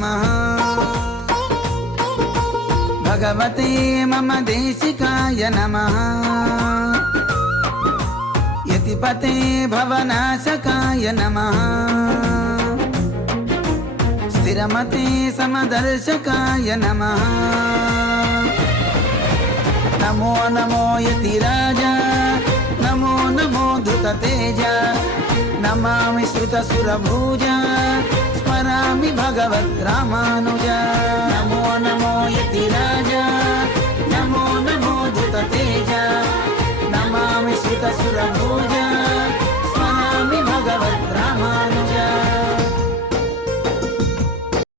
नमः। भगवते मम देशिकाय नमः। यतिपते भवनाशकाय नमः। स्थिरमते समदर्शकाय नमः। नमो नमो यतिराजा, नमो नमो धृततेज, नमामि श्रुतसुरभुज, स्मरामि भगवद्रामानुज। नमो नमो यतिराजा, नमो नमो धृततेज, नमामि श्रुतसुरभुज,